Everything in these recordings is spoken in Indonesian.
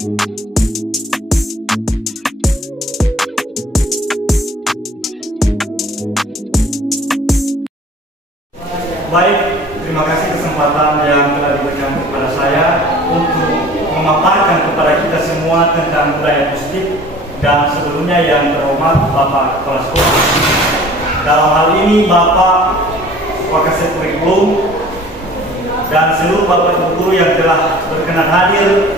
Baik, terima kasih kesempatan yang telah diberikan kepada saya untuk memaparkan kepada kita semua tentang budaya positif dan sebelumnya yang terhormat Bapak Kepala Sekolah. Dalam hal ini Bapak Wakasek Kurikulum dan seluruh Bapak Ibu Guru yang telah berkenan hadir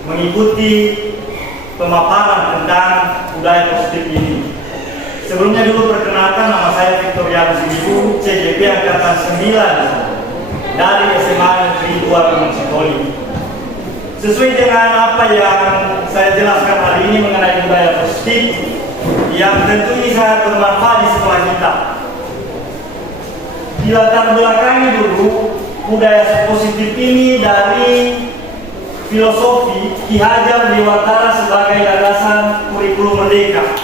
mengikuti pemaparan tentang budaya positif ini. Sebelumnya dulu perkenalkan, nama saya Victorianus Ibu, CJP Angkatan 9 dari SMA Negeri 2 Gunung Sitoli. Sesuai dengan apa yang saya jelaskan hari ini mengenai budaya positif yang tentu ini sangat bermanfaat di sekolah kita. Dilatar belakangi dulu budaya positif ini dari filosofi Ki Hajar Dewantara sebagai gagasan kurikulum merdeka.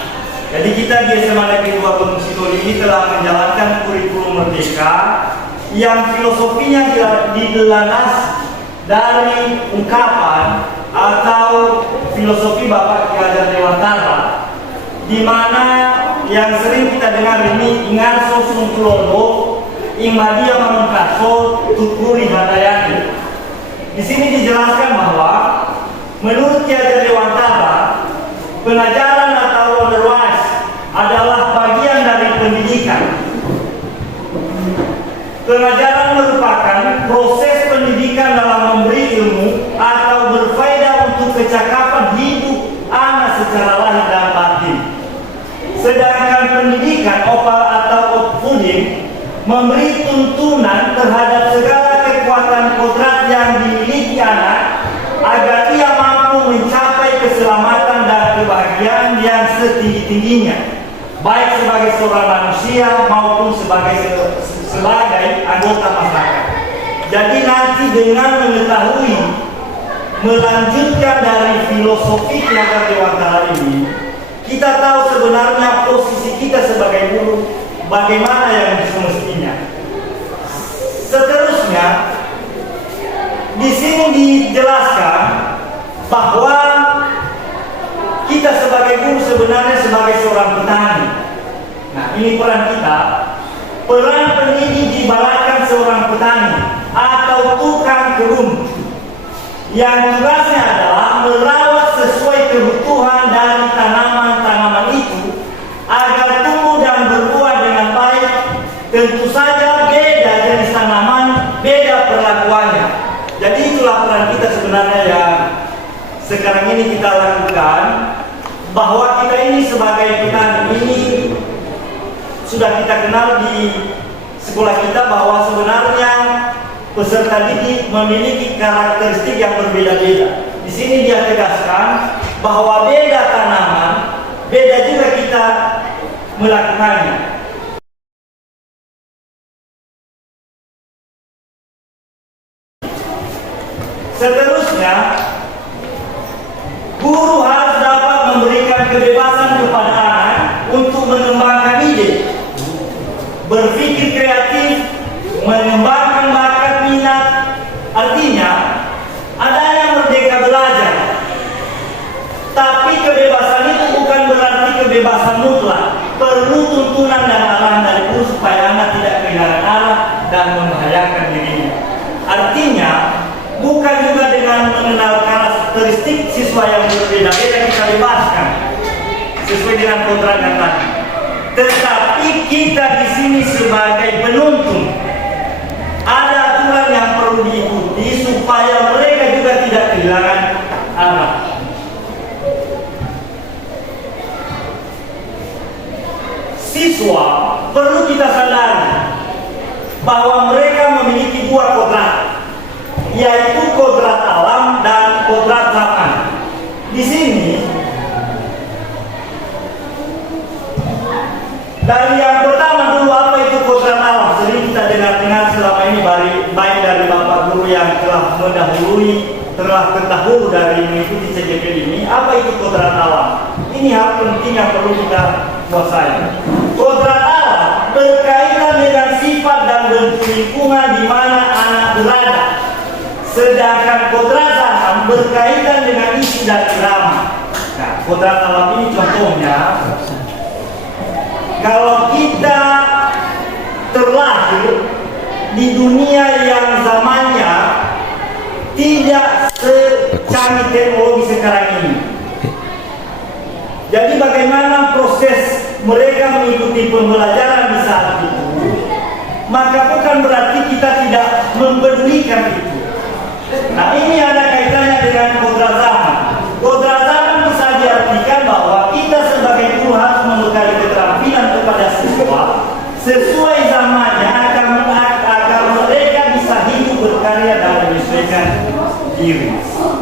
Jadi kita di SMA Negeri 2 Gunung Sitoli ini telah menjalankan kurikulum merdeka yang filosofinya dilanas dari ungkapan atau filosofi Bapak Ki Hajar Dewantara, di mana yang sering kita dengar ini ingarso sungkulondo ingmadia manungkaso tuturi hadayani. Di sini dijelaskan bahwa menurut Ki Hajar Dewantara, pengajaran atau otherwise adalah bagian dari pendidikan. Pengajaran merupakan proses pendidikan dalam memberi ilmu atau berfaedah untuk kecakapan hidup anak secara lahir dan batin. Sedangkan pendidikan opal atau opfuding memberi tuntunan terhadap segala kekuatan kodrat yang dimiliki anak agar ia mampu mencapai keselamatan dan kebahagiaan yang setinggi-tingginya, baik sebagai seorang manusia maupun sebagai anggota masyarakat. Jadi nanti dengan mengetahui melanjutkan dari filosofi Ki Hajar Dewantara ini, kita tahu sebenarnya posisi kita sebagai guru bagaimana yang semestinya. Seterusnya di sini dijelaskan bahwa kita sebagai guru sebenarnya sebagai seorang petani. Nah, ini peran kita. Peran pendidik dibaratkan seorang petani atau tukang kebun yang tugasnya adalah merawat sesuai kebutuhan dari tanaman-tanaman itu agar tumbuh dan berbuah dengan baik. Tentu saja beda jenis tanaman, beda perlakuannya. Jadi itulah peran kita sebenarnya yang sekarang ini kita lakukan, bahwa kita ini sebagai petani ini sudah kita kenal di sekolah kita bahwa sebenarnya peserta didik memiliki karakteristik yang berbeda-beda. Di sini dia tegaskan bahwa beda tanaman, beda juga kita melakukannya. Seterusnya, guru harus dapat memberikan kebebasan kepada anak untuk mengembangkan ide, berpikir kreatif, mengembangkan bakat minat. Artinya, adanya merdeka belajar. Tapi kebebasan itu bukan berarti kebebasan mutlak. Perlu tuntunan dan arahan dari guru supaya anak tidak kehilangan arah dan membahayakan dirinya. Artinya, bukan juga dengan mengenal karakteristik siswa yang berbeda-beda kita bebaskan sesuai dengan kontrak yang tadi. Tetapi kita di sini sebagai penuntun, ada aturan yang perlu diikuti supaya mereka juga tidak kehilangan arah. Siswa perlu kita sadari bahwa mereka memiliki dua kodrat, yaitu kodrat alam dan kodrat zaman. Di sini dari yang pertama dulu, apa itu kodrat alam? Sering kita dengar selama ini baik dari Bapak Guru yang telah mendahului, telah terdahulu dari mengikuti CJP ini. Apa itu kodrat alam? Ini hal penting yang perlu kita kuasai. Kodrat alam berkaitan dengan sifat dan bentuk lingkungan di mana anak berada. Sedangkan kodrat zaman berkaitan dengan isi dan irama. Nah, kodrat alam ini contohnya, kalau kita terlahir di dunia yang zamannya tidak secanggih teknologi sekarang ini. Jadi bagaimana proses mereka mengikuti pembelajaran di saat itu, maka bukan berarti kita tidak mempedulikan itu. Nah, ini ada kaitannya dengan kodrat zaman. Kodrat zaman bisa diartikan bahwa kita sebagai guru harus membekali keterampilan kepada siswa sesuai zamannya agar mereka bisa hidup berkarya dan menyesuaikan diri.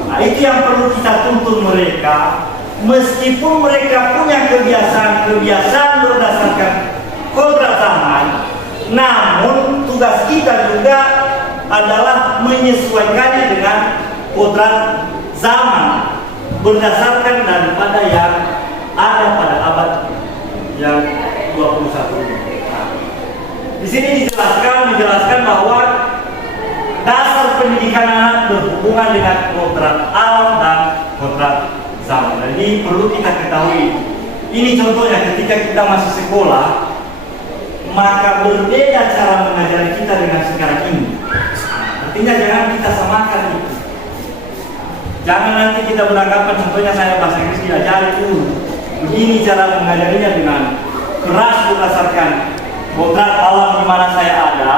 Nah, itu yang perlu kita tuntut mereka. Meskipun mereka punya kebiasaan berdasarkan kodrat zaman, namun tugas kita juga adalah menyesuaikannya dengan kodrat zaman berdasarkan daripada yang ada pada abad yang 21 ini. Nah, di sini menjelaskan bahwa dasar pendidikan anak berhubungan dengan kodrat alam dan kodrat zaman. Jadi perlu kita ketahui. Ini contohnya ketika kita masih sekolah, maka berbeda cara mengajar kita dengan sekarang ini. Artinya jangan kita samakan itu. Jangan nanti kita beranggapan, contohnya saya bahasa Inggris diajari dulu. Begini cara mengajarinya dengan keras berdasarkan kodrat alam di mana saya ada,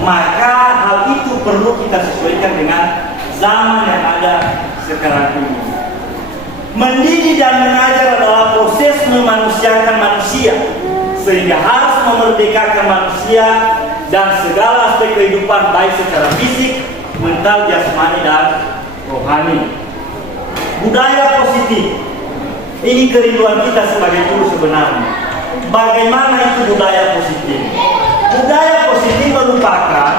maka hal itu perlu kita sesuaikan dengan zaman yang ada sekarang ini. Mendidik dan mengajar adalah proses memanusiakan manusia, sehingga harus memerdekakan manusia dan segala aspek kehidupan baik secara fisik, mental, jasmani, dan rohani. Budaya positif, ini kerinduan kita sebagai guru sebenarnya. Bagaimana itu budaya positif? Budaya positif merupakan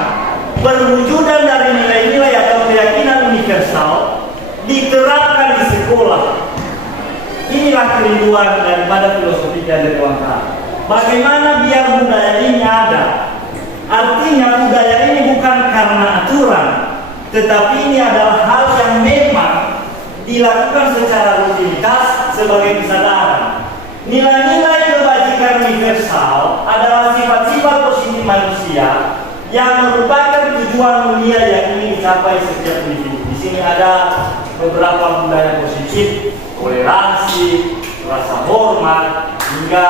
perwujudan dari nilai-nilai atau keyakinan universal diterapkan di sekolah. Inilah kerinduan daripada filosofi kehidupan. Bagaimana biar budaya ini ada? Artinya budaya ini bukan karena aturan, tetapi ini adalah hal yang memang dilakukan secara rutinitas sebagai kesadaran. Nilai-nilai kebajikan universal adalah sifat-sifat positif manusia yang merupakan tujuan mulia yang ingin dicapai setiap individu. Di sini ada beberapa budaya positif, toleransi, rasa hormat, hingga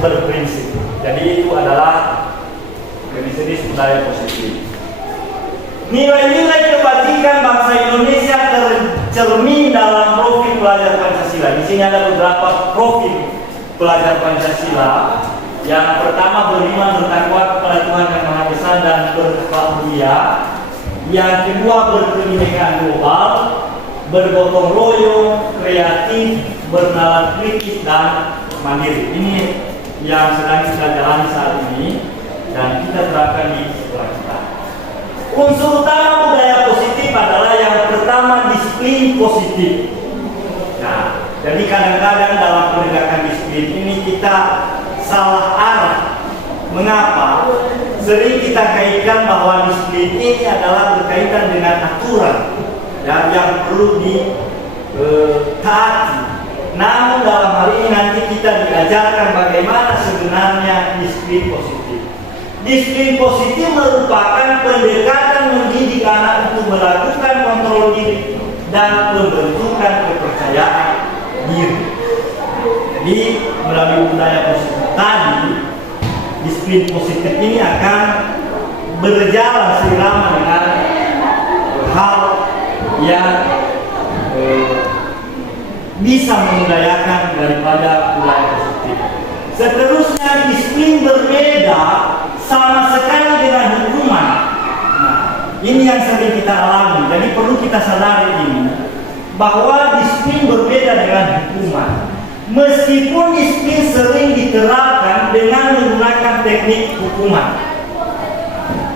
berprinsip. Jadi itu adalah jenis budaya positif. Nilai-nilai kebajikan bangsa Indonesia tercermin dalam profil pelajar Pancasila. Di sini ada beberapa profil pelajar Pancasila. Yang pertama, beriman bertakwa kepada Tuhan Yang Maha Esa dan berbahagia. Yang kedua, berkebinekaan global, bergotong royong, kreatif, bernalar kritis, dan mandiri. Ini yang sedang kita jalani saat ini dan kita terapkan di sekolah kita. Unsur utama budaya positif adalah yang pertama, disiplin positif. Nah, jadi kadang-kadang dalam penegakan disiplin ini kita salah arah. Mengapa? Sering kita kaitkan bahwa disiplin ini adalah berkaitan dengan aturan yang perlu ditaati. Namun dalam hal ini nanti kita diajarkan bagaimana sebenarnya disiplin positif. Disiplin positif merupakan pendekatan mendidik anak untuk melakukan kontrol diri dan pembentukan kepercayaan diri. Jadi melalui budaya positif tadi, disiplin positif ini akan berjalan seirama dengan hal yang bisa memudayakan daripada budaya positif. Seterusnya, disiplin berbeda sama sekali dengan hukuman. Nah, ini yang sering kita alami. Jadi perlu kita sadari ini bahwa disiplin berbeda dengan hukuman. Meskipun disiplin sering diterapkan dengan menggunakan teknik hukuman.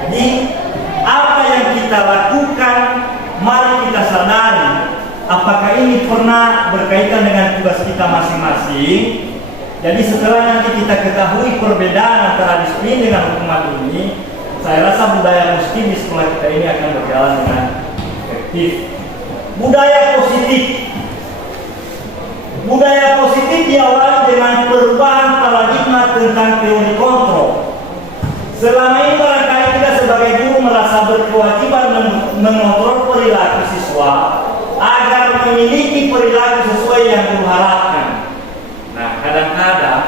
Jadi apa yang kita lakukan, mari kita sadari apakah ini pernah berkaitan dengan tugas kita masing-masing. Jadi setelah nanti kita ketahui perbedaan antara disiplin dengan hukuman ini, saya rasa budaya positif di sekolah kita ini akan berjalan dengan efektif. budaya positif. Budaya positif diawali dengan perubahan paradigma tentang teori kontrol. Selama ini barangkali kita sebagai guru merasa berkewajiban mengontrol perilaku siswa agar memiliki perilaku sesuai yang guru harapkan. Nah, kadang-kadang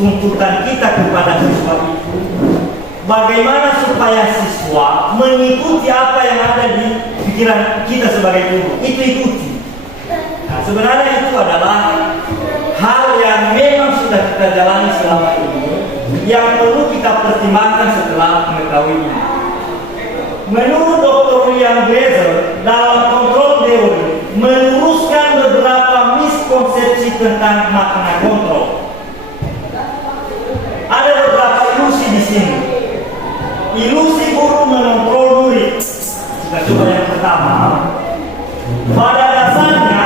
tuntutan kita kepada siswa itu bagaimana supaya siswa mengikuti apa yang ada di pikiran kita sebagai guru. Itu ikuti. Nah, sebenarnya itu adalah hal yang memang sudah kita jalani selama ini, yang perlu kita pertimbangkan setelah mengetahui ini. Menurut Dr. William Glaser dalam kontrol teori meluruskan beberapa miskonsepsi tentang makna kontrol. Ada beberapa ilusi di sini. Ilusi guru mengontrol murid. Kita coba yang pertama. Pada dasarnya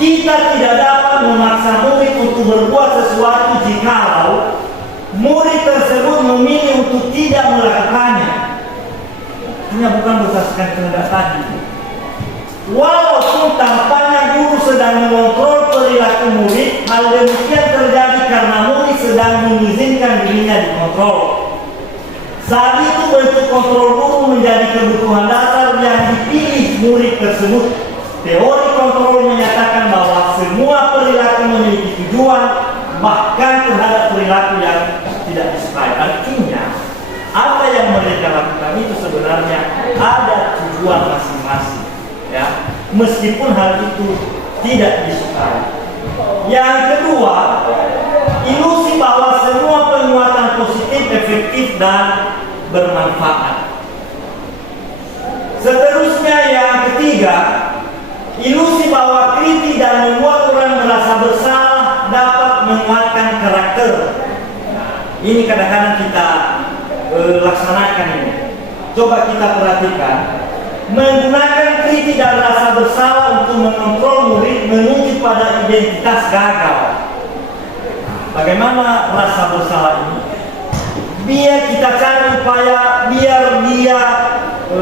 kita tidak dapat memaksa murid untuk berbuat sesuatu jikalau murid tersebut memilih untuk tidak melakukannya. Ini bukan berdasarkan kehendak tadi. Walaupun tampaknya guru sedang mengontrol perilaku murid, hal demikian terjadi karena murid sedang mengizinkan dirinya dikontrol. Saat itu bentuk kontrol guru menjadi kebutuhan dasar yang dipilih murid tersebut. Teori kontrol menyatakan bahwa semua perilaku memiliki tujuan, bahkan terhadap perilaku yang tidak disukai. Artinya, apa yang mereka lakukan itu sebenarnya ada tujuan masing-masing, ya, meskipun hal itu tidak disukai. Yang kedua, ilusi bahwa semua penguatan positif efektif dan bermanfaat. Seterusnya, yang ketiga, ilusi bahwa kritik dan membuat orang merasa bersalah dapat menguatkan karakter. Ini kadang-kadang kita laksanakan ini. Coba kita perhatikan. Menggunakan kritik dan rasa bersalah untuk mengontrol murid menuju pada identitas gagal. Bagaimana rasa bersalah ini? Biar kita cari upaya biar dia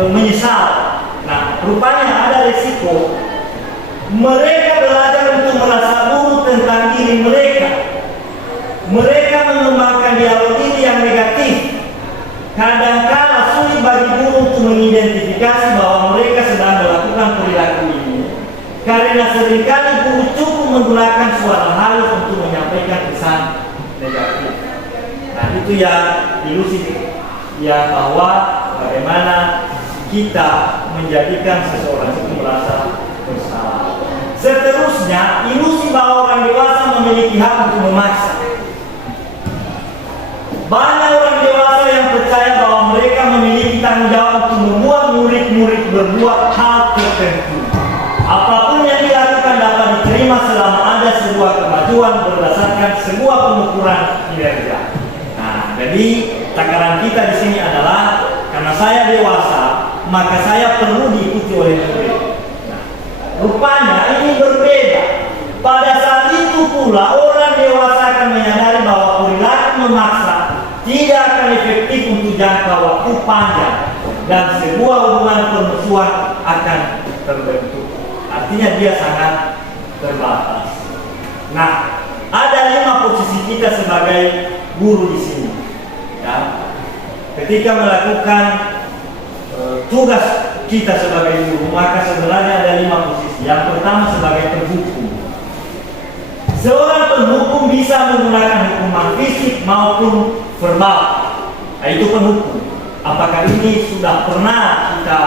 menyesal. Nah, rupanya ada risiko. Mereka belajar untuk merasa buruk tentang diri mereka. Mereka mengembangkan dialog diri yang negatif. Kadang-kala sulit bagi guru untuk mengidentifikasi bahwa mereka sedang melakukan perilaku ini, karena seringkali guru cukup menggunakan suara halus untuk menyampaikan pesan negatif. Nah, itu yang ilusi yang bahwa bagaimana kita menjadikan seseorang itu merasa bersalah. Seterusnya, ilusi bahwa orang dewasa memiliki hak untuk memaksa. Banyak orang dewasa yang percaya bahwa mereka memiliki tanggung jawab untuk membuat murid-murid berbuat hal tertentu. Apapun yang dilakukan dapat diterima selama ada sebuah kemajuan berdasarkan sebuah pengukuran kinerja. Nah, jadi takaran kita di sini adalah karena saya dewasa, maka saya perlu diikuti oleh murid. Nah, rupanya ini berbeda. Pada saat itu pula orang dewasa akan menyadari bahwa perilaku memaksa tidak akan efektif untuk jangka waktu panjang dan sebuah hubungan permusuhan akan terbentuk. Artinya dia sangat terbatas. Nah, ada 5 posisi kita sebagai guru di sini. Ya. Ketika melakukan tugas kita sebagai guru, maka sebenarnya ada 5 posisi. Yang pertama sebagai penghukum. Seorang penghukum bisa menggunakan hukuman fisik maupun verbal. Nah, itu penghukum. Apakah ini sudah pernah kita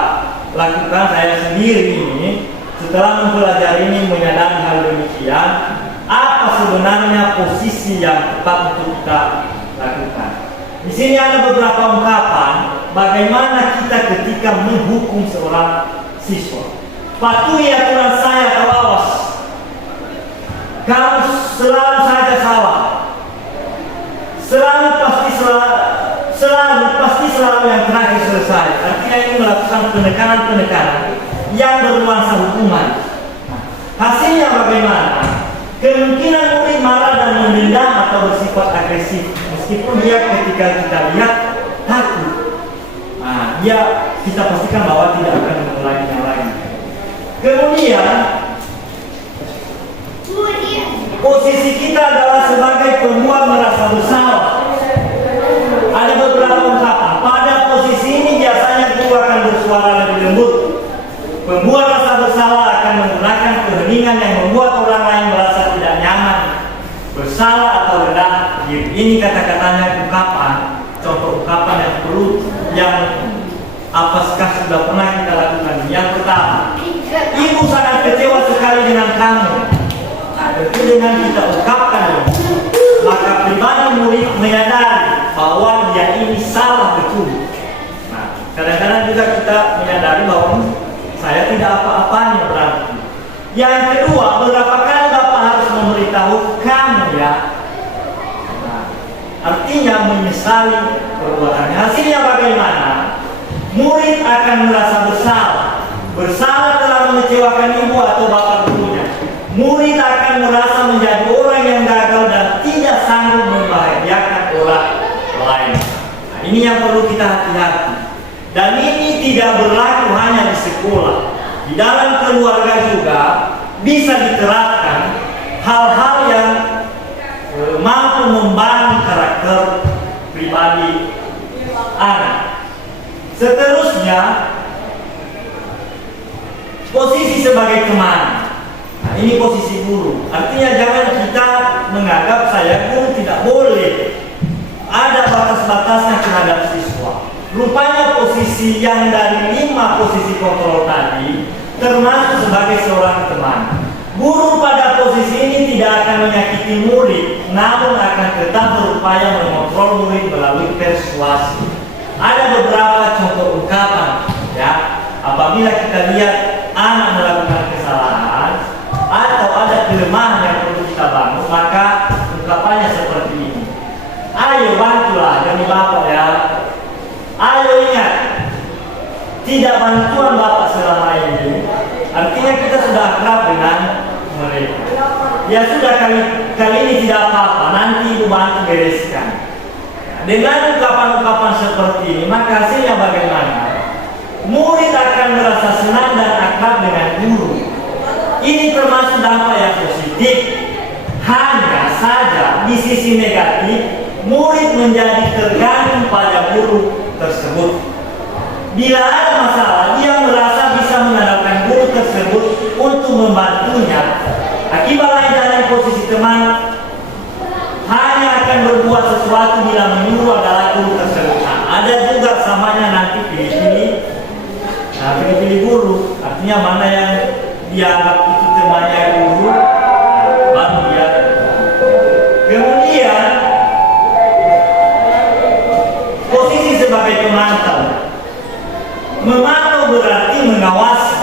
lakukan? Saya sendiri ini setelah mempelajari ini menyadari hal demikian. Apa sebenarnya posisi yang tepat untuk kita lakukan? Di sini ada beberapa ungkapan bagaimana kita ketika menghukum seorang siswa. Patuhi aturan saya atau awas. Kamu selalu saja salah. Selalu pasti selalu yang terakhir selesai. Artinya ini melakukan penekanan-penekanan yang bernuansa hukuman. Hasilnya bagaimana? Kemungkinan murid marah dan mendendam atau bersifat agresif, meskipun dia ketika kita lihat takut. Nah, dia kita pastikan bahwa tidak akan mengulanginya lagi. Kemudian posisi kita adalah sebagai pembuat merasa bersalah. Ada beberapa ungkapan. Pada posisi ini biasanya guru akan bersuara lebih lembut. Pembuat rasa bersalah akan menggunakan keheningan yang membuat orang lain merasa tidak nyaman, bersalah atau rendah diri. Ini kata-katanya ungkapan, contoh ungkapan yang perlu, yang apakah sudah pernah kita lakukan. Yang pertama, ibu sangat kecewa sekali dengan kamu. Nah, tentu dengan kita ungkapkan, maka pribadi murid menyadari bahwa dia ini salah betul. Nah, kadang-kadang juga kita menyadari bahwa saya tidak apa-apanya berarti. Yang kedua, berapa kali Bapak harus memberitahu kamu ya? Nah, artinya menyesali perbuatannya. Hasilnya bagaimana? Murid akan merasa bersalah. Bersalah telah mengecewakan ibu atau bapak gurunya. Murid akan merasa menjadi orang yang gagal dan tidak sanggup membahagiakan orang lain. Nah, ini yang perlu kita hati-hati. Dan ini tidak berlaku hanya di sekolah. Di dalam keluarga juga bisa diterapkan hal-hal yang mampu membangun karakter pribadi anak. Seterusnya, posisi sebagai teman. Nah, ini posisi guru. Artinya jangan kita menganggap saya guru tidak boleh. Ada batas-batasnya terhadap siswa. Rupanya posisi yang dari 5 posisi kontrol tadi termasuk sebagai seorang teman. Guru pada posisi ini tidak akan menyakiti murid, namun akan tetap berupaya mengontrol murid melalui persuasi. Ada beberapa contoh ungkapan, ya. Apabila kita lihat anak melakukan kesalahan atau ada kelemahan yang perlu kita bangun, maka ungkapannya seperti ini. Ayo bantulah demi Bapak ya. Ayo ingat, tidak bantuan Bapak selama ini, artinya kita sudah akrab dengan mereka. Ya sudah, kali ini tidak apa-apa, nanti Ibu bantu bereskan. Dengan ungkapan-ungkapan seperti ini, maka hasilnya bagaimana? Murid akan merasa senang dan akrab dengan guru. Ini termasuk dampak yang positif. Hanya saja di sisi negatif, murid menjadi tergantung pada guru tersebut. Bila ada masalah, dia merasa bisa mengandalkan guru tersebut untuk membantunya. Akibat lain dari posisi teman, hanya akan berbuat sesuatu bila menyuruh adalah guru tersebut. Nah, ada juga samanya nanti pilih-pilih. Nah, pilih-pilih guru, artinya mana yang dianggap itu temannya guru, baru dia. Kemudian posisi sebagai pemantau. Memantau berarti mengawasi.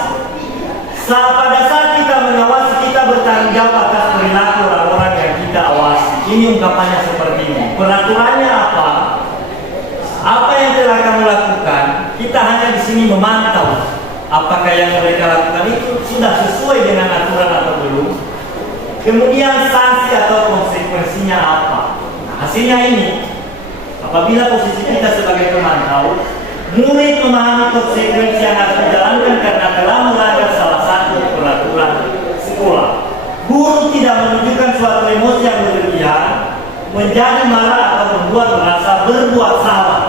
Pada saat kita mengawasi, kita bertanggung jawab atas perilaku orang-orang yang kita awasi. Ini ungkapannya seperti ini. Peraturannya apa? Apa yang telah kamu lakukan? Kita hanya di sini memantau. Apakah yang mereka lakukan itu sudah sesuai dengan aturan atau belum? Kemudian sanksi atau konsekuensinya apa? Nah, hasilnya ini. Apabila posisi kita sebagai pemantau, murid memahami konsekuensi yang harus dijalankan karena telah melanggar salah satu peraturan sekolah. Guru tidak menunjukkan suatu emosi yang berlebihan, menjadi marah atau membuat merasa berbuat salah.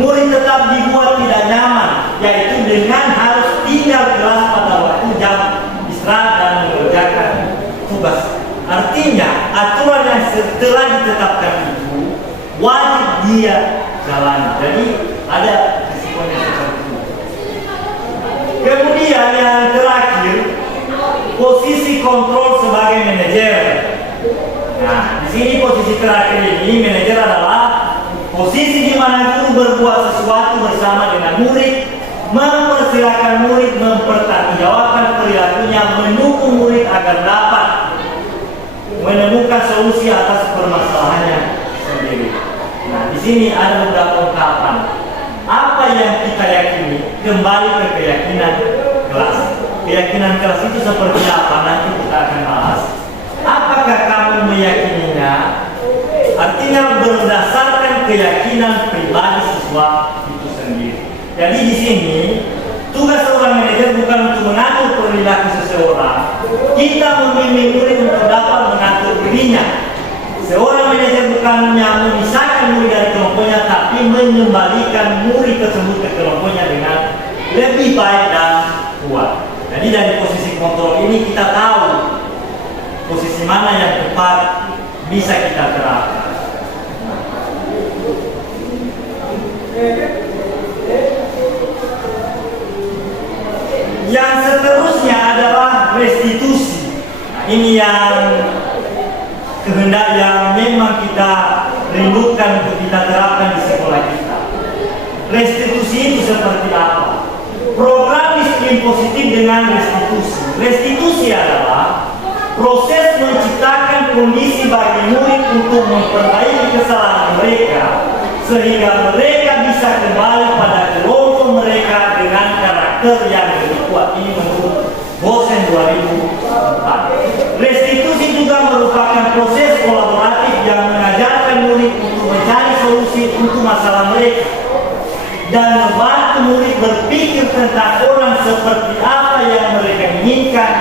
Murid tetap dibuat tidak nyaman, yaitu dengan harus tinggal kelas pada waktu jam istirahat dan mengerjakan tugas. Artinya aturan yang setelah ditetapkan itu wajib dia jalani. Jadi ada risikonya seperti itu. Kemudian yang terakhir, posisi kontrol sebagai manajer. Nah, di sini posisi terakhir ini, manajer adalah posisi di mana guru berbuat sesuatu bersama dengan murid, mempersilahkan murid mempertanggungjawabkan perilakunya, mendukung murid agar dapat menemukan solusi atas permasalahannya sendiri. Nah, di sini ada beberapa ungkapan. Apa yang kita yakini kembali ke keyakinan kelas. Keyakinan kelas itu seperti apa? Nanti kita akan bahas. Apakah kamu meyakininya? Artinya berdasarkan keyakinan pribadi siswa itu sendiri. Jadi di sini tugas seorang manajer bukan untuk mengatur perilaku perilaku seseorang, kita membimbing murid untuk dapat mengatur dirinya. Seorang manajer bukannya memisahkan murid dari kelompoknya, tapi mengembalikan murid tersebut ke kelompoknya dengan lebih baik dan kuat. Jadi dari posisi kontrol ini kita tahu posisi mana yang tepat bisa kita terapkan. Yang seterusnya adalah restitusi. Ini yang kehendak yang memang kita rindukan untuk kita terapkan di sekolah kita. Restitusi itu seperti apa? Program disiplin positif dengan restitusi. Restitusi adalah proses menciptakan kondisi bagi murid untuk memperbaiki kesalahan mereka, sehingga mereka bisa kembali pada kelompok mereka dengan karakter yang lebih kuat. Ini menurut Bosen 2004. Restitusi juga merupakan proses kolaboratif yang mengajarkan murid untuk mencari solusi untuk masalah mereka dan membantu murid berpikir tentang orang seperti apa yang mereka inginkan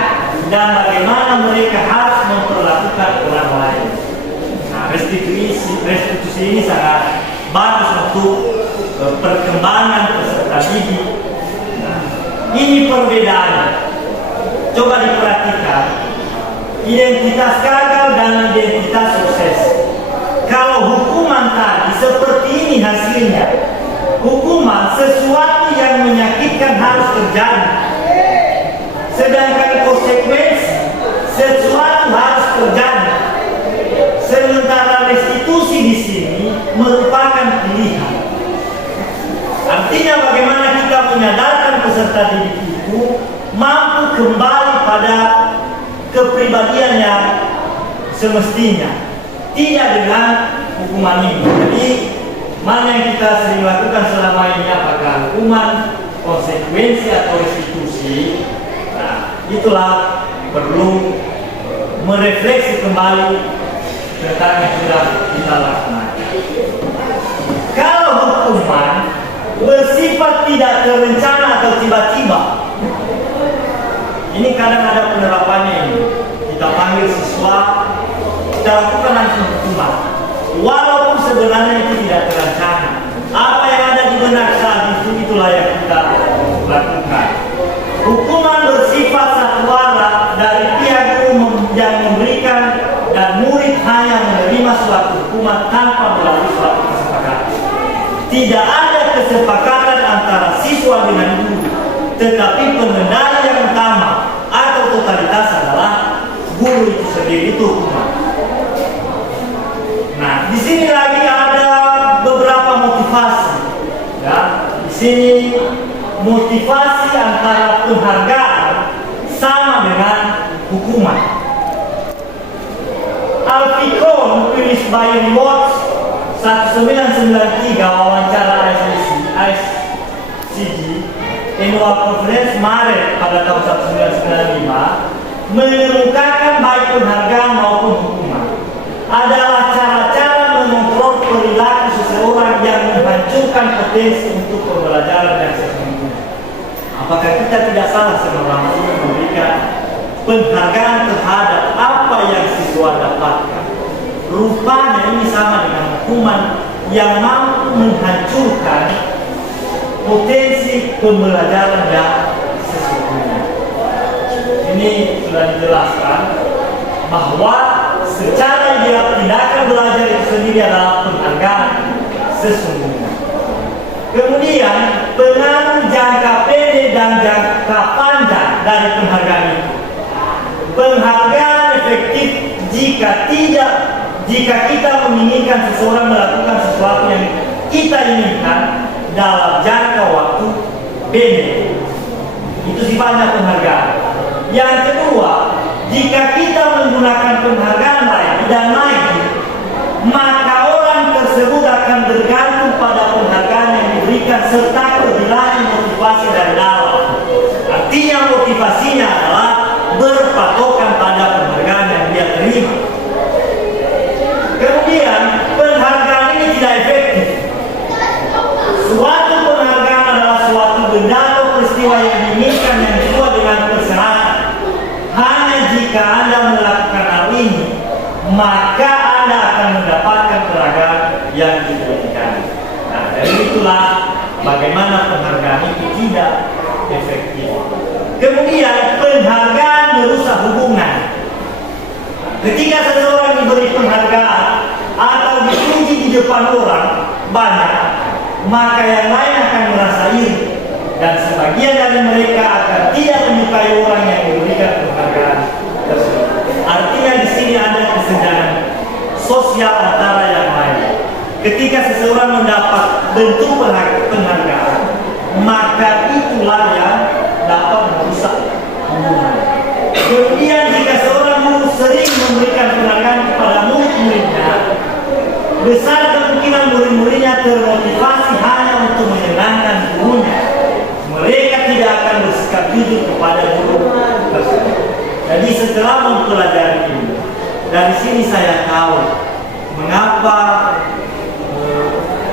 dan bagaimana mereka harus memperlakukan orang lain. Nah, restitusi ini sangat bagus untuk perkembangan peserta didik. Nah, ini perbedaannya. Coba diperhatikan identitas gagal dan identitas sukses. Kalau hukuman tadi seperti ini hasilnya. Hukuman sesuatu yang menyakitkan harus terjadi. Sedangkan konsekuensi sesuatu harus terjadi. Sementara restitusi di sini merupakan pilihan. Artinya bagaimana kita menyadarkan peserta didik itu mampu kembali pada kepribadian yang semestinya, tidak dengan hukuman ini. Jadi mana yang kita sering lakukan selama ini, apakah hukuman, konsekuensi atau restitusi? Nah, itulah perlu merefleksi kembali tentang yang sudah kita lakukan. Kalau hukuman bersifat tidak terencana atau tiba-tiba, ini kadang ada penerapannya ini. Kita panggil siswa, kita lakukan langsung hukuman. Walaupun sebenarnya itu tidak terencana. Apa yang ada di benak saat itu, itulah yang kita lakukan. Hukuman bersifat satu arah dari pihak guru yang memberikan dan murid hanya menerima suatu hukuman tanpa melalui suatu kesepakatan. Tidak ada kesepakatan antara siswa dengan guru, tetapi pengendali yang utama atau totalitas adalah guru itu sendiri, itu hukuman. Nah, di sini lagi ada beberapa motivasi. Ya, di sini motivasi antara penghargaan sama dengan hukuman. Alficon Finish by Rewards 1993 wawancara ICG Annual Conference Maret pada tahun 1995 mengemukakan baik penghargaan maupun hukuman adalah cara-cara mengontrol perilaku seseorang yang menghancurkan potensi untuk pembelajaran yang sesungguhnya. Apakah kita tidak salah sebenarnya memberikan penghargaan terhadap apa yang siswa dapatkan? Rupanya ini sama dengan hukuman yang mampu menghancurkan potensi pembelajaran yang sesungguhnya. Ini sudah dijelaskan bahwa secara ideal tindakan belajar itu sendiri adalah penghargaan sesungguhnya. Kemudian pengaruh jangka pendek dan jangka panjang dari penghargaan itu. Penghargaan efektif jika kita menginginkan seseorang melakukan sesuatu yang kita inginkan dalam jangka waktu pendek. Itu sifatnya penghargaan. Yang kedua, jika kita menggunakan penghargaan lagi dan lagi, maka orang tersebut akan bergantung pada penghargaan yang diberikan serta kehilangan motivasi dari dalam. Artinya motivasinya adalah berpatokan pada penghargaan yang dia terima. Kemudian penghargaan ini tidak efektif. Suatu penghargaan adalah suatu benda atau peristiwa yang diinginkan yang sesuai dengan persyaratan. jika Anda melakukan hal ini, maka Anda akan mendapatkan penghargaan yang diinginkan. Nah, dari itulah bagaimana penghargaan itu tidak efektif. Kemudian penghargaan merusak hubungan. Ketika seseorang diberi penghargaan atau dipuji di depan orang banyak, maka yang lain akan merasa iri, dan sebagian dari mereka akan tidak menyukai orang yang memberikan penghargaan tersebut. Artinya di sini ada kesenjangan sosial antara yang lain. Ketika seseorang mendapat bentuk penghargaan, maka itulah yang dapat merusak hubungan. Kemudian jika seorang guru sering memberikan penghargaan kepada murid-muridnya, besar kemungkinan murid-muridnya termotivasi hanya untuk menyenangkan gurunya. Mereka tidak akan bersikap jujur kepada guru tersebut. Jadi setelah mempelajari ini, dari sini saya tahu mengapa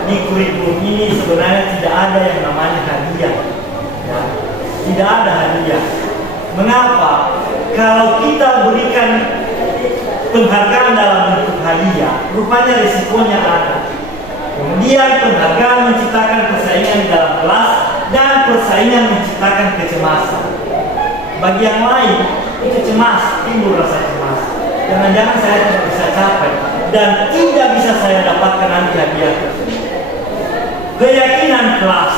di kurikulum ini sebenarnya tidak ada yang namanya hadiah. Ya, tidak ada hadiah. Mengapa? Kalau kita berikan penghargaan dalam bentuk hadiah, rupanya risikonya ada. Kemudian penghargaan menciptakan persaingan di dalam kelas, dan persaingan menciptakan kecemasan. Bagi yang lain itu cemas, timbul rasa cemas. Jangan-jangan saya tidak bisa capai dan tidak bisa saya dapatkan nanti hadiah. Keyakinan kelas.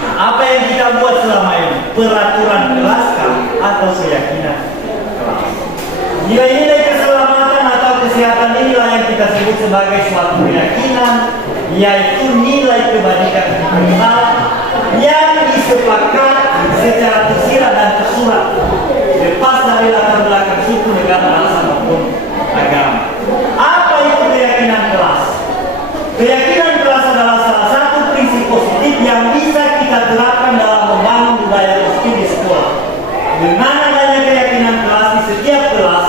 Nah, apa yang kita buat selama ini? Peraturan kelas atau keyakinan kelas? Nilai-nilai keselamatan atau kesehatan inilah yang kita sebut sebagai suatu keyakinan, yaitu nilai kebajikan universal yang disepakat secara tersirat dan tersurat, lepas dari latar belakang suku, negara, bangsa maupun agama. Apa itu keyakinan kelas? Keyakinan kelas adalah salah satu prinsip positif yang bisa kita terapkan dalam membangun budaya positif di sekolah. Dengan adanya keyakinan kelas di setiap kelas,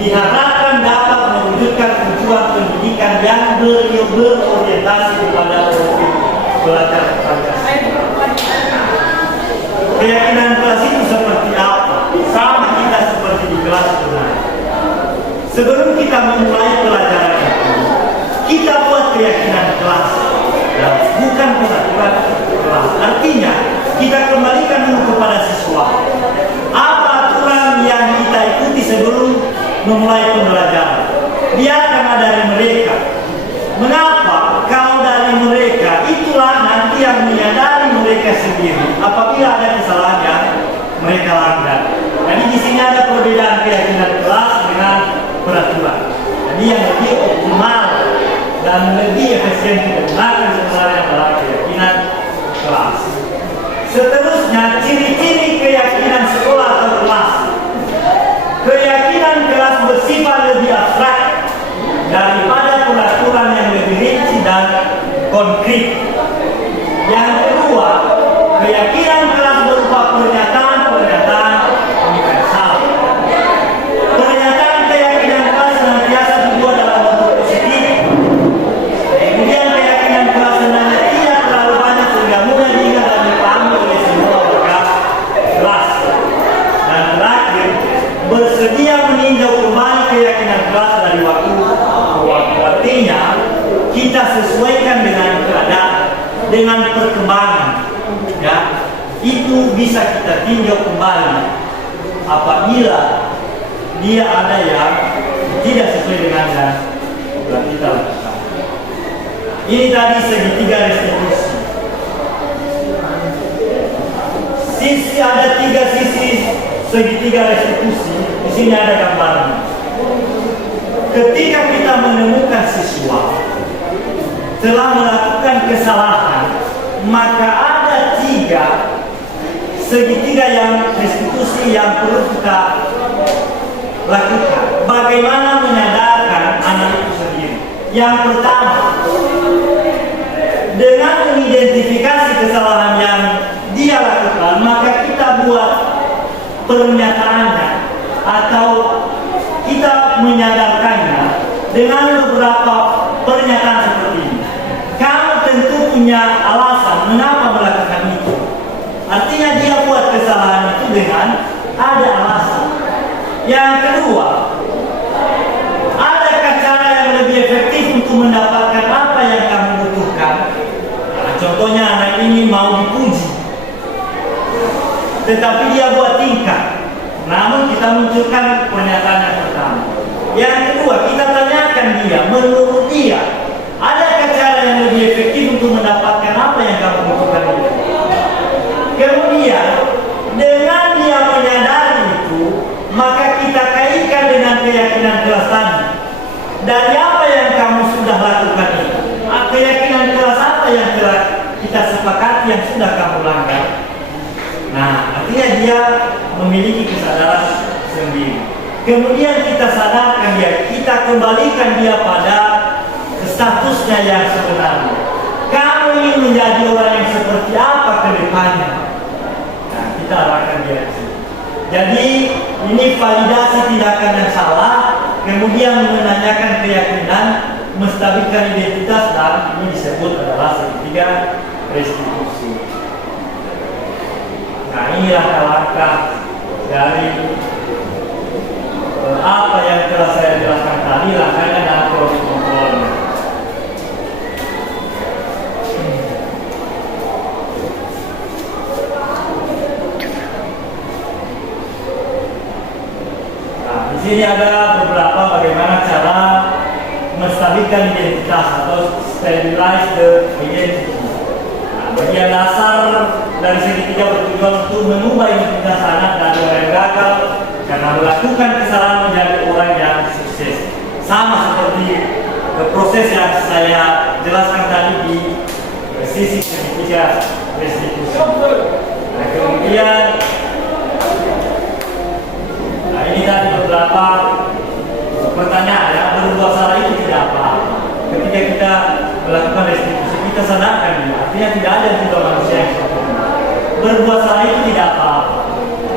diharapkan dapat mewujudkan tujuan pendidikan yang berorientasi kepada belajar Pancasila. Keyakinan kelas itu seperti apa? Sama kita seperti di kelas sebenarnya. Sebelum kita memulai pelajaran itu, kita buat keyakinan kelas, ya, bukan peraturan kelas. Artinya kita kembalikan dulu kepada siswa. Apa aturan yang kita ikuti sebelum memulai pembelajaran? Biarkan ada dari mereka. Mengapa? Kalau dari mereka, itulah nanti yang menyadari mereka sendiri apabila ada kesalahan yang mereka langgar. Jadi di sini ada perbedaan keyakinan kelas dengan peraturan. Jadi yang lebih optimal dan lebih efisien digunakan sebenarnya adalah keyakinan kelas. Seterusnya, ciri-ciri keyakinan sekolah atau kelas. Keyakinan kelas bersifat lebih abstrak daripada peraturan yang lebih rinci dan konkret. Yang kedua, keyakinan kelas berupa pernyataan-pernyataan universal. Pernyataan keyakinan kelas senantiasa dibuat dalam bentuk positif. Kemudian keyakinan kelas sebenarnya tidak terlalu banyak sehingga mudah diingat dan dipahami oleh semua warga kelas. Dan terakhir, bersedia meninjau kembali keyakinan kelas dari waktu ke waktu. Artinya kita sesuaikan dengan keadaan, dengan perkembangan, ya, itu bisa kita tinjau kembali apabila dia ada yang tidak sesuai dengan yang sudah kita lakukan. Ini tadi segitiga restitusi. Ada 3 sisi segitiga restitusi. Di sini ada gambarnya. Ketika kita menemukan siswa telah melakukan kesalahan, maka ada 3 segitiga yang restitusi yang perlu kita lakukan. Bagaimana menyadarkan anak itu sendiri? Yang pertama, dengan mengidentifikasi kesalahan yang dia lakukan, maka kita buat pernyataannya atau kita menyadarkannya dengan beberapa pernyataan seperti ini. Kamu tentu punya alasan mengapa melakukan itu. Artinya dia buat kesalahan itu dengan ada alasan. Yang kedua, adakah cara yang lebih efektif untuk mendapatkan apa yang kamu butuhkan? Nah, contohnya anak ini mau dipuji, tetapi dia buat tingkah. Namun kita munculkan pernyataan yang pertama. Yang kedua, kita tanyakan dia, menurut dia, adakah cara yang lebih efektif untuk mendapatkan apa yang kamu butuhkan itu? Kemudian, dengan dia menyadari itu, maka kita kaitkan dengan keyakinan kelas tadi. Dari apa yang kamu sudah lakukan itu? Keyakinan kelas apa yang telah kita sepakati yang sudah kamu langgar? Nah, artinya dia memiliki kesadaran sendiri. Kemudian kita sadarkan dia, kita kembalikan dia pada statusnya yang sebenarnya. Kamu ingin menjadi orang yang seperti apa ke depannya? Nah, kita arahkan dia ke sini. Jadi, ini validasi tindakan yang salah, kemudian menanyakan keyakinan, menstabilkan identitas, dan ini disebut adalah segitiga restitusi. Nah, inilah langkah dari apa yang telah saya jelaskan tadi, langkahnya dan proses kontrolnya. Nah, di sini ada beberapa bagaimana cara menstabilkan identitas atau stabilize the identity. Bagian dasar dari segitiga bertujuan untuk mengubah identitas anak dari orang yang gagal karena melakukan kesalahan menjadi orang yang sukses. Sama seperti proses yang saya jelaskan tadi di sisi segitiga restitusi. Nah, kemudian, nah ini tadi beberapa pertanyaan ya, berbuat salah itu tidak apa. Ketika kita melakukan restitusi, kita sadarkan dia, artinya tidak ada juga manusia yang sempurna. Berbuat salah itu tidak apa-apa.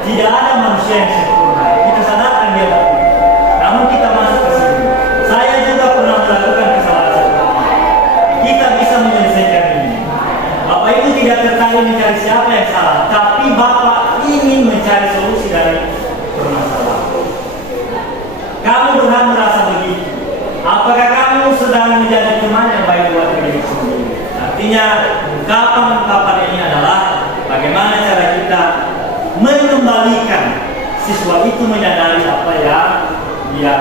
Tidak ada manusia yang sempurna. Kita sadarkan dia betul. Namun kita masuk ke sini. Saya juga pernah melakukan kesalahan seperti ini. Kita bisa menyelesaikan ini. Bapak Ibu tidak tertarik mencari siapa yang salah, tapi Bapak ingin mencari solusi dari permasalahan. Kamu berhak merasa begitu. Apakah kamu sedang menjadi teman yang baik buat diri sendiri? Artinya, ungkapan-ungkapan ini adalah bagaimana cara kita mengembalikan siswa itu menyadari apa yang dia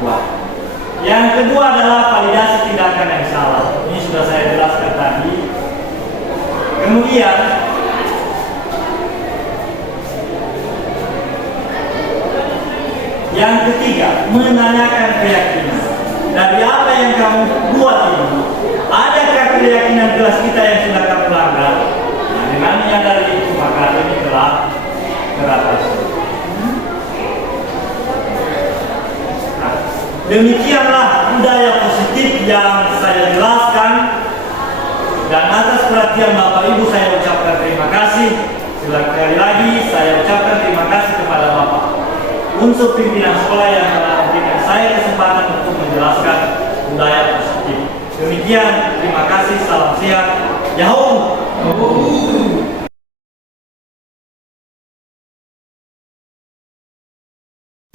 buat. Yang kedua adalah validasi tindakan yang salah. Ini sudah saya jelaskan tadi. Kemudian, yang ketiga, menanyakan keyakinan. Dari apa yang kamu buat ini, adakah keyakinan kelas kita yang sudah kamu langgar? Nah, dengan menyadari itu, maka ini telah teratasi. Nah, demikianlah budaya positif yang saya jelaskan. Dan atas perhatian Bapak Ibu saya ucapkan terima kasih. Sekali lagi saya ucapkan terima kasih kepada Bapak unsur pimpinan sekolah yang telah memberikan saya kesempatan untuk menjelaskan budaya positif. Demikian, terima kasih, salam sehat, Yahoo!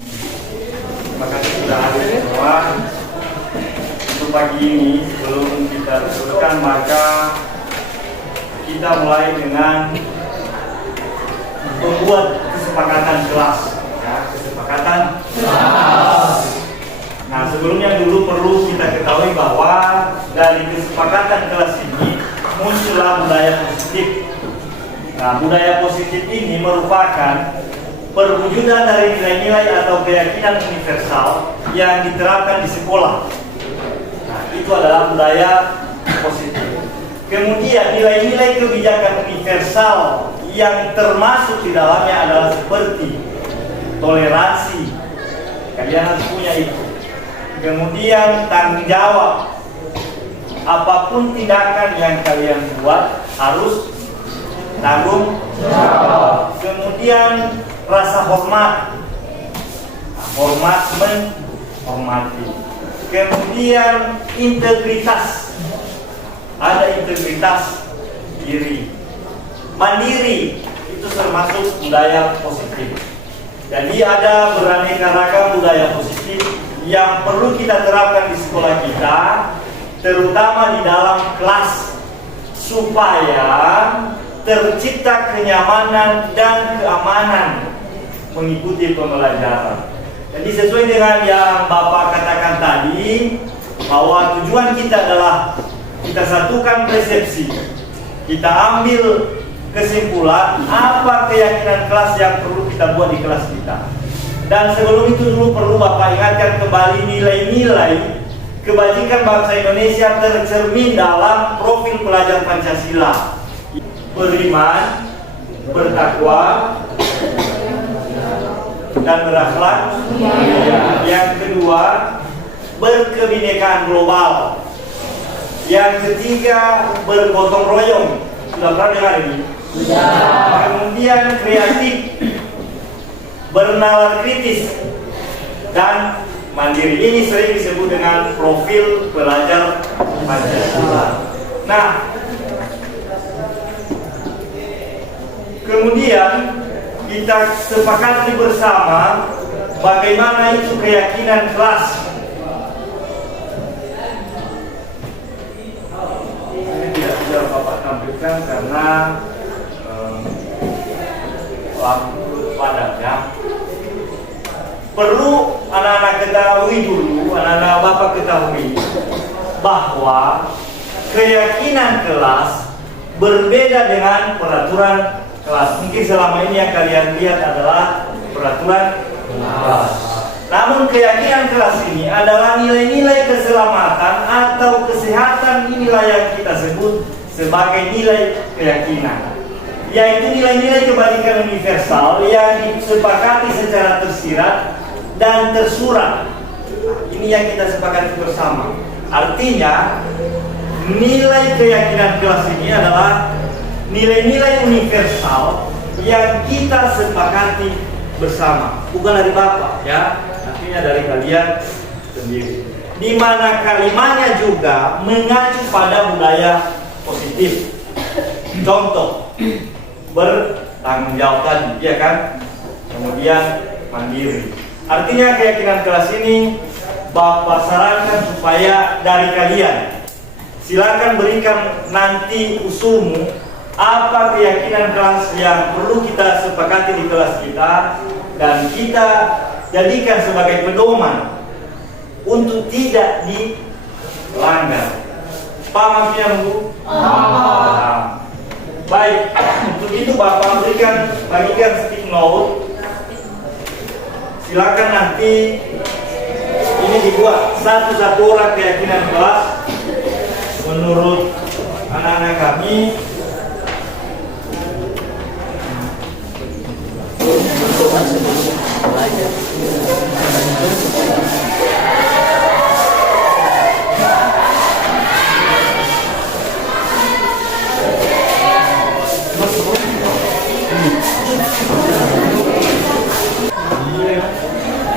Terima kasih sudah hadir semua. Untuk pagi ini, sebelum kita teruskan, maka kita mulai dengan membuat kesepakatan kelas. Kesepakatan. Nah, sebelumnya dulu perlu kita ketahui bahwa dari kesepakatan kelas ini muncullah budaya positif. Nah, budaya positif ini merupakan perwujudan dari nilai-nilai atau keyakinan universal yang diterapkan di sekolah. Nah, itu adalah budaya positif. Kemudian nilai-nilai kebijakan universal yang termasuk di dalamnya adalah seperti toleransi, kalian harus punya itu. Kemudian tanggung jawab, apapun tindakan yang kalian buat harus tanggung jawab. Kemudian rasa hormat, hormat menghormati. Kemudian integritas, ada integritas diri. Mandiri itu termasuk budaya positif. Jadi ada beraneka ragam budaya positif yang perlu kita terapkan di sekolah kita, terutama di dalam kelas, supaya tercipta kenyamanan dan keamanan mengikuti pembelajaran. Jadi sesuai dengan yang Bapak katakan tadi, bahwa tujuan kita adalah kita satukan persepsi, kita ambil kesimpulan apa keyakinan kelas yang perlu kita buat di kelas kita. Dan sebelum itu dulu perlu Bapak ingatkan kembali nilai-nilai kebajikan bangsa Indonesia tercermin dalam profil pelajar Pancasila: beriman, bertakwa, dan berakhlak. Yang kedua, berkebinekaan global. Yang ketiga, bergotong royong. Sudah pernah dengar ini? Kemudian kreatif, bernalar kritis, dan mandiri. Ini sering disebut dengan profil pelajar Pancasila. Nah, kemudian kita sepakati bersama bagaimana itu keyakinan kelas. Ini tidak bisa Bapak tampilkan karena waktu padatnya. Perlu anak-anak ketahui dulu, anak-anak Bapak ketahui bahwa keyakinan kelas berbeda dengan peraturan kelas. Mungkin selama ini yang kalian lihat adalah peraturan kelas. Namun keyakinan kelas ini adalah nilai-nilai keselamatan atau kesehatan, inilah yang kita sebut sebagai nilai keyakinan, yaitu nilai-nilai kebajikan universal yang disepakati secara tersirat dan tersurat. Ini yang kita sepakati bersama. Artinya nilai keyakinan kelas ini adalah nilai-nilai universal yang kita sepakati bersama, bukan dari Bapak ya, artinya dari kalian sendiri. Di mana kalimatnya juga mengacu pada budaya positif. Contoh, bertanggung jawab tadi, ya kan? Kemudian mandiri. Artinya keyakinan kelas ini Bapak sarankan supaya dari kalian silakan berikan nanti usulmu, apa keyakinan kelas yang perlu kita sepakati di kelas kita dan kita jadikan sebagai pedoman untuk tidak dilanggar. Paham maksudnya, Bu? Paham. Baik, untuk itu Bapak bagikan stick note. Silakan nanti ini dibuat satu-satu orang keyakinan kelas menurut anak-anak kami.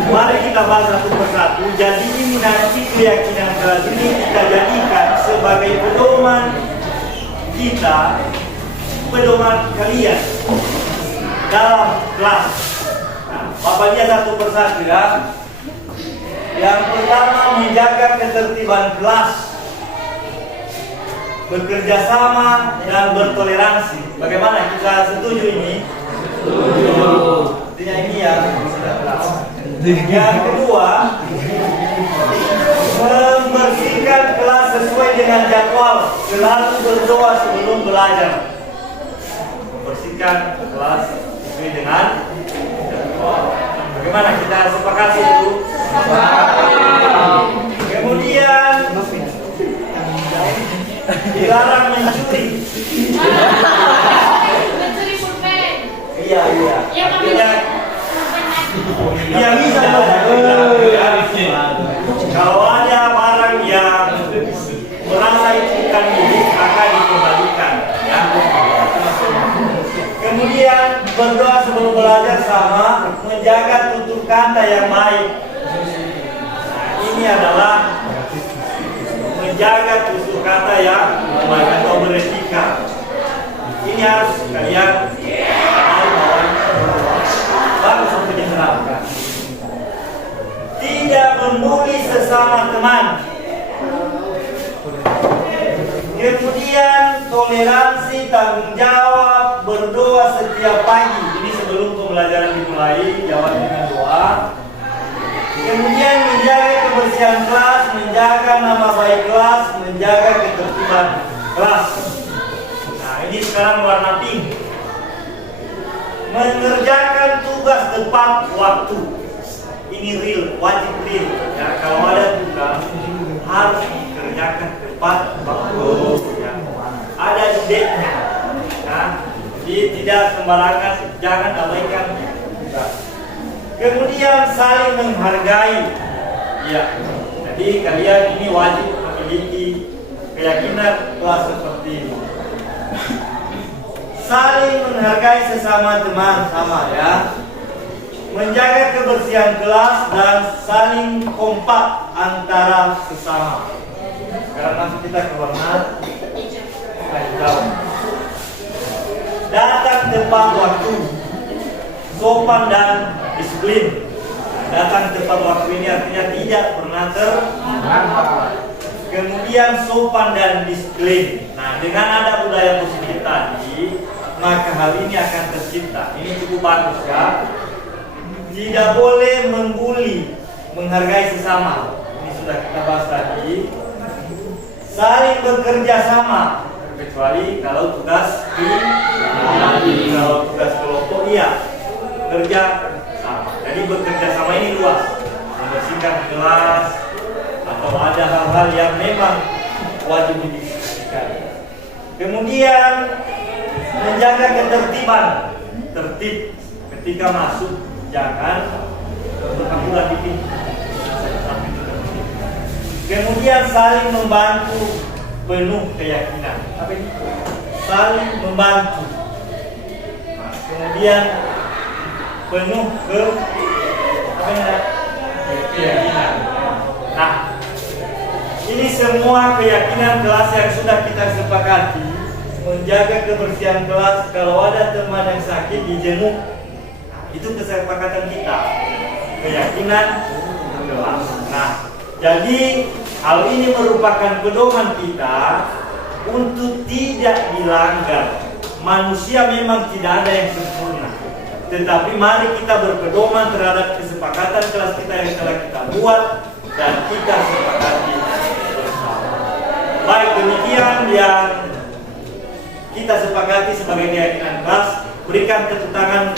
Mari kita bahas satu persatu. Jadi ini nanti keyakinan kelas ini kita jadikan sebagai pedoman kita, pedoman kalian dalam kelas. Nah, Bapak lihat satu persatu ya. Yang pertama, menjaga ketertiban kelas, bekerja sama dan bertoleransi. Bagaimana, kita setuju ini? Setuju. Artinya ini ya. Yang kedua, membersihkan kelas sesuai dengan jadwal, selalu berdoa sebelum belajar. Membersihkan kelas sesuai dengan jadwal. Bagaimana, kita sepakati itu? Kemudian dilarang mencuri. Mencuri pulpen. Iya. Artinya yang bisa kalau ada barang yang merasa itu bukan milik akan dikembalikan ya. Kemudian berdoa sebelum belajar sama menjaga tutur kata yang baik. Nah, ini adalah menjaga tutur kata yang baik atau beretika. Ini harus kalian tahu bahwa bagus untuk sesama teman. Kemudian toleransi, tanggung jawab, berdoa setiap pagi. Ini sebelum pembelajaran dimulai, jawab dengan doa. Kemudian menjaga kebersihan kelas, menjaga nama baik kelas, menjaga ketertiban kelas. Nah, ini sekarang warna pink. Mengerjakan tugas tepat waktu. Ini real, wajib real. Ya, kalau ada tugas harus dikerjakan tepat waktu. Ya. Ada date-nya. Nah, jadi tidak sembarangan, jangan abaikan tugas. Kemudian saling menghargai. Ya, jadi kalian ini wajib memiliki keyakinan kelas seperti ini. Saling menghargai sesama teman, sama ya. Menjaga kebersihan kelas dan saling kompak antara sesama. Sekarang masuk kita ke warna hijau. Datang tepat waktu, sopan dan disiplin. Datang tepat waktu ini artinya tidak pernah terlambat. Kemudian sopan dan disiplin. Nah, dengan ada budaya positif tadi, maka hal ini akan tercipta. Ini cukup bagus ya. Tidak boleh membuli, menghargai sesama. Ini sudah kita bahas tadi. Saling bekerja sama, kecuali kalau tugas kalau tugas kelompok iya kerja sama. Jadi bekerja sama ini luas, membersihkan kelas atau ada hal-hal yang memang wajib didiskusikan. Kemudian menjaga ketertiban, tertib ketika masuk. Jangan berhamburan di pintu. Kemudian saling membantu penuh keyakinan. Apa ini? Saling membantu. Nah, kemudian penuh keyakinan. Nah, ini semua keyakinan kelas yang sudah kita sepakati. Menjaga kebersihan kelas. Kalau ada teman yang sakit dijenguk. Itu kesepakatan kita, keyakinan kelas. Nah, jadi hal ini merupakan pedoman kita untuk tidak dilanggar. Manusia memang tidak ada yang sempurna, tetapi mari kita berpedoman terhadap kesepakatan kelas kita yang telah kita buat dan kita sepakati bersama. Baik, demikian yang kita sepakati sebagai keyakinan kelas. Berikan tepuk tangan